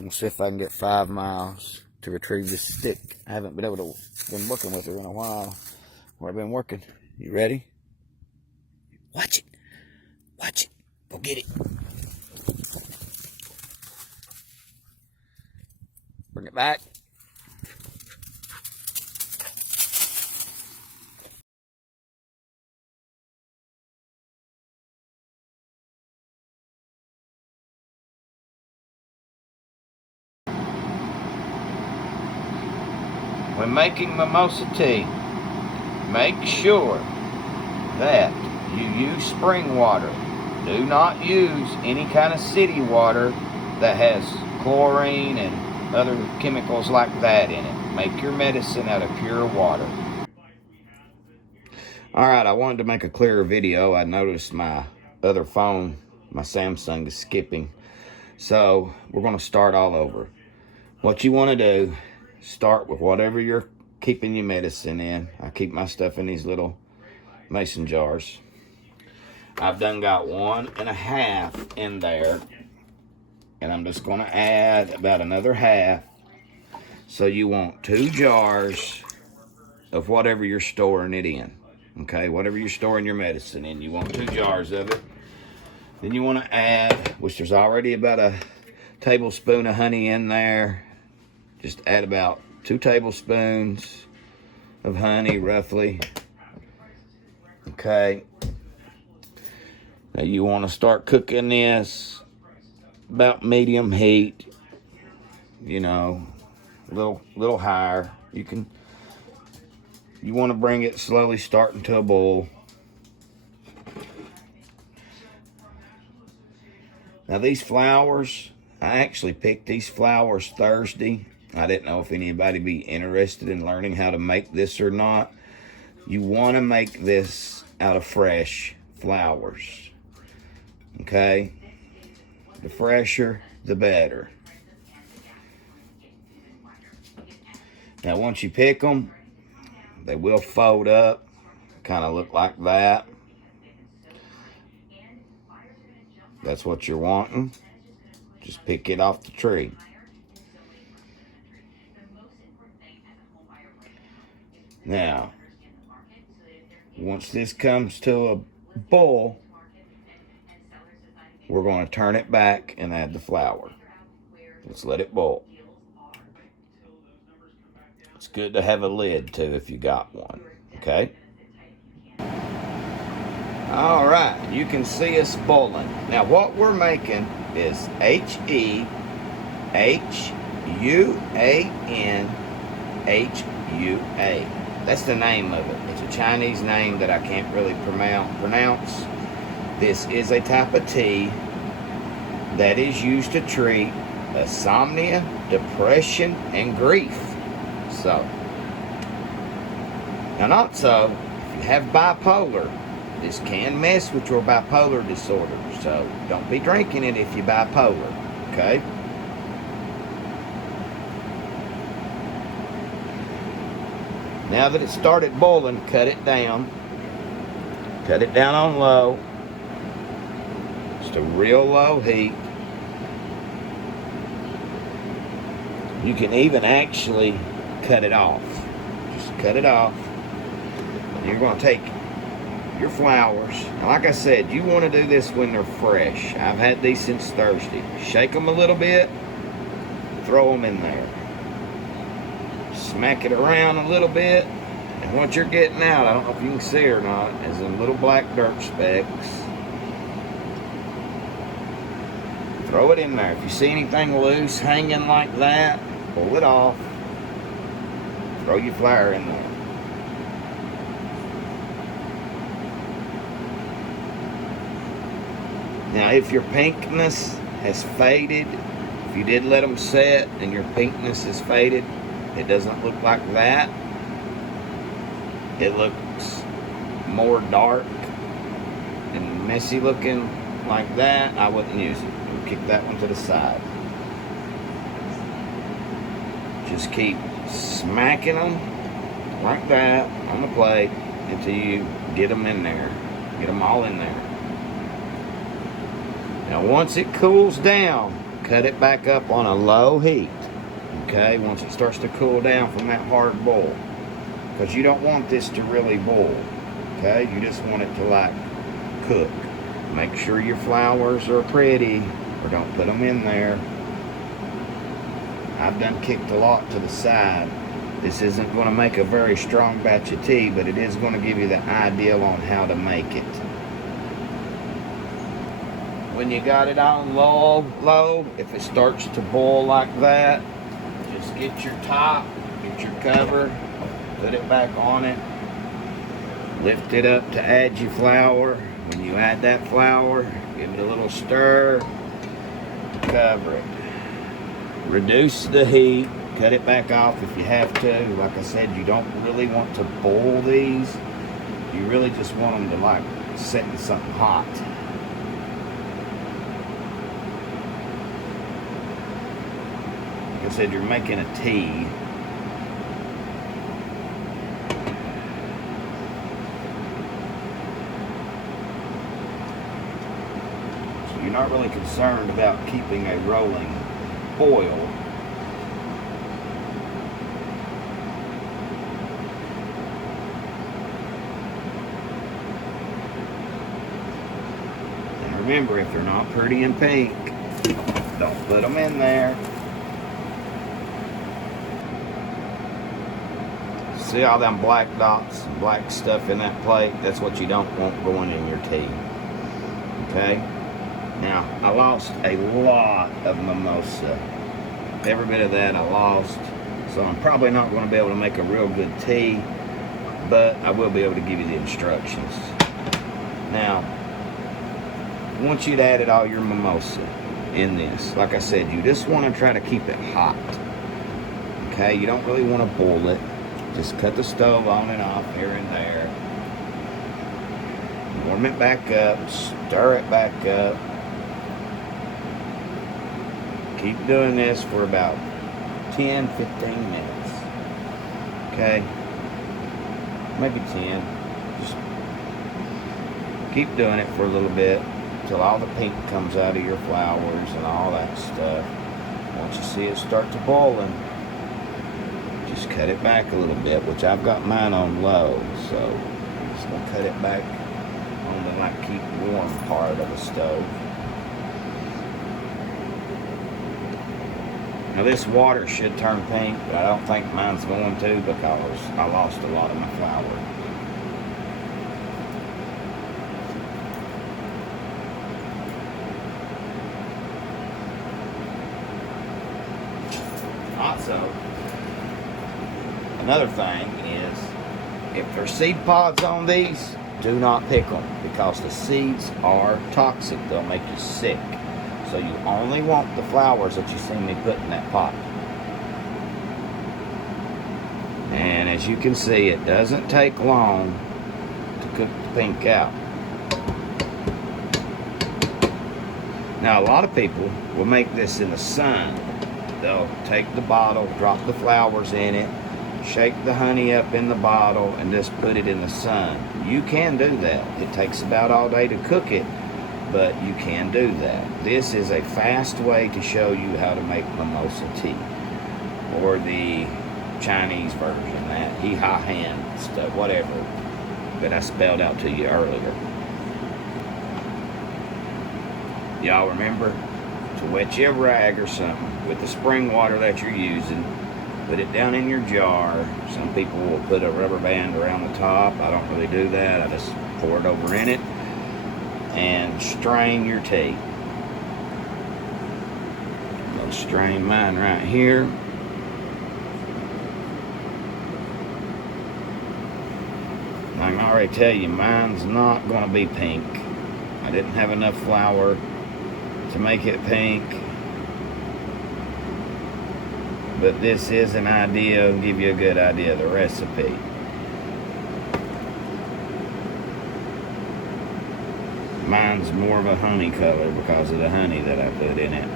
We'll see if I can get 5 miles to retrieve this stick. I haven't been able to been working with her in a while. Where I've been working. You ready? Watch it. Watch it. Go get it. Bring it back. When making mimosa tea, make sure that you use spring water. Do not use any kind of city water that has chlorine and other chemicals like that in it. Make your medicine out of pure water. Alright, I wanted to make a clearer video. I noticed my other phone, my Samsung, is skipping. So we're going to start all over. What you want to do, start with whatever you're keeping your medicine in. I keep my stuff in these little mason jars. I've done got 1.5 in there, and I'm just going to add about another half. So you want 2 jars of whatever you're storing it in. Okay, whatever you're storing your medicine in, you want 2 jars of it. Then you want to add, which there's already about a tablespoon of honey in there. Just add about 2 tablespoons of honey, roughly. Okay. Now you want to start cooking this about medium heat. You know, a little higher. You want to bring it slowly starting to a boil. Now these flowers, I actually picked these flowers Thursday. I didn't know if anybody be interested in learning how to make this or not. You want to make this out of fresh flowers. Okay? The fresher, the better. Now once you pick them, they will fold up, kind of look like that. That's what you're wanting. Just pick it off the tree. Now, once this comes to a boil, we're going to turn it back and add the flour. Let's let it boil. It's good to have a lid too if you got one, okay? All right, you can see us boiling. Now what we're making is Hehuan Hua. That's the name of it. It's a Chinese name that I can't really pronounce. This is a type of tea that is used to treat insomnia, depression, and grief. So, now not so, if you have bipolar, this can mess with your bipolar disorder. So, don't be drinking it if you're bipolar, okay? Now that it started boiling, cut it down. Cut it down on low. Just a real low heat. You can even actually cut it off. Just cut it off. You're going to take your flowers. Now, like I said, you want to do this when they're fresh. I've had these since Thursday. Shake them a little bit. Throw them in there. Smack it around a little bit. And what you're getting out, I don't know if you can see or not, is them little black dirt specks. Throw it in there. If you see anything loose hanging like that, pull it off. Throw your flour in there. Now if your pinkness has faded, if you did let them set and your pinkness is faded, it doesn't look like that. It looks more dark and messy looking like that. I wouldn't use it. We'll kick that one to the side. Just keep smacking them like that on the plate until you get them in there. Get them all in there. Now once it cools down, cut it back up on a low heat. Okay, once it starts to cool down from that hard boil. Because you don't want this to really boil. Okay, you just want it to like cook. Make sure your flowers are pretty, or don't put them in there. I've done kicked a lot to the side. This isn't going to make a very strong batch of tea, but it is going to give you the idea on how to make it. When you got it on low, if it starts to boil like that, just get your top, get your cover, put it back on it, lift it up to add your flour. When you add that flour, give it a little stir, cover it. Reduce the heat, cut it back off if you have to. Like I said, you don't really want to boil these. You really just want them to like sit in something hot. Like I said, you're making a tea. So you're not really concerned about keeping a rolling boil. And remember, if they're not pretty and pink, don't put them in there. See all them black dots and black stuff in that plate? That's what you don't want going in your tea. Okay? Now, I lost a lot of mimosa. Every bit of that I lost. So I'm probably not going to be able to make a real good tea, but I will be able to give you the instructions. Now, once you'd added all your mimosa in this, like I said, you just want to try to keep it hot. Okay? You don't really want to boil it. Just cut the stove on and off here and there. Warm it back up. Stir it back up. Keep doing this for about 10, 15 minutes. Okay? Maybe 10. Just keep doing it for a little bit until all the pink comes out of your flowers and all that stuff. Once you see it start to boiling, just cut it back a little bit, which I've got mine on low, so I'm just going to cut it back on the like keep warm part of the stove. Now this water should turn pink, but I don't think mine's going to because I lost a lot of my flour. Also, another thing is, if there's seed pods on these, do not pick them because the seeds are toxic. They'll make you sick. So you only want the flowers that you see me put in that pot. And as you can see, it doesn't take long to cook the pink out. Now a lot of people will make this in the sun. They'll take the bottle, drop the flowers in it, shake the honey up in the bottle, and just put it in the sun. You can do that. It takes about all day to cook it, but you can do that. This is a fast way to show you how to make mimosa tea, or the Chinese version, that He Huan stuff, whatever that I spelled out to you earlier. Y'all remember to wet your rag or something with the spring water that you're using. Put it down in your jar. Some people will put a rubber band around the top. I don't really do that. I just pour it over in it and strain your tea. I'm going to strain mine right here. I can already tell you mine's not going to be pink. I didn't have enough flour to make it pink. But this is an idea, it'll give you a good idea of the recipe. Mine's more of a honey color because of the honey that I put in it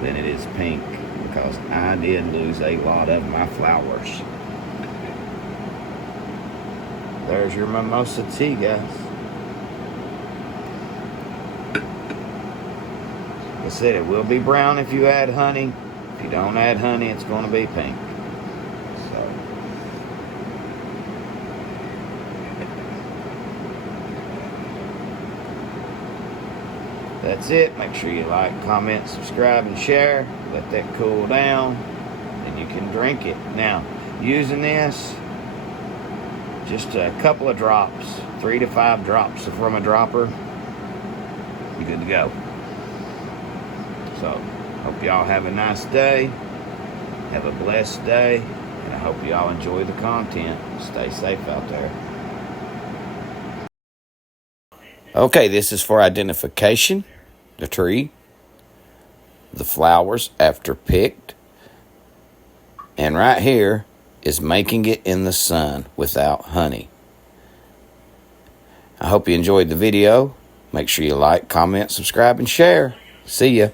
than it is pink, because I did lose a lot of my flowers. There's your mimosa tea, guys. Like I said, it will be brown if you add honey. If you don't add honey, it's going to be pink. So, that's it. Make sure you like, comment, subscribe, and share. Let that cool down, and you can drink it. Now, using this, just a couple of drops, 3 to 5 drops from a dropper, you're good to go. So, hope y'all have a nice day. Have a blessed day. And I hope y'all enjoy the content. Stay safe out there. Okay, this is for identification. The tree, the flowers after picked, and right here is making it in the sun without honey. I hope you enjoyed the video. Make sure you like, comment, subscribe, and share. See ya.